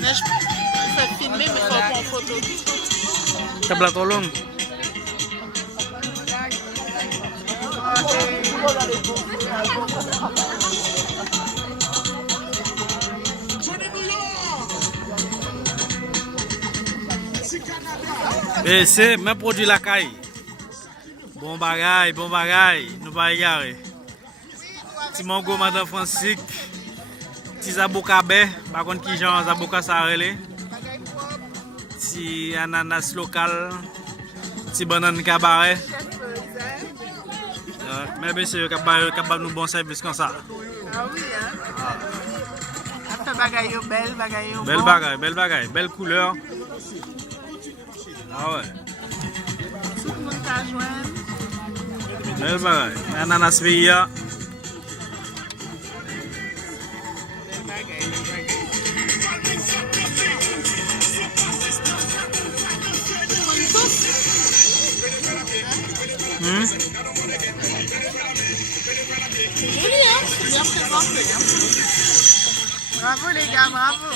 Mais je fais filmer, mais faut prendre photo. T'as plat trop long. Et c'est même produit la caille. Bon bagaille, nous pas égarer. Petit mango madame Francisque, petit zaboukabe, par contre qui genre zabouka ça relé. Petit ananas local, petit banane cabaret. Mais bien sûr, capable nous bon service comme ça. Ah oui, hein? Après bagaille belle, bagaille Belle bagaille, belle couleur. Ah ouais. Tout le monde t'a joindre. Belle bagaille. Ananas via. Joli, hein? C'est bien présenté, hein? Bravo les gars, bravo!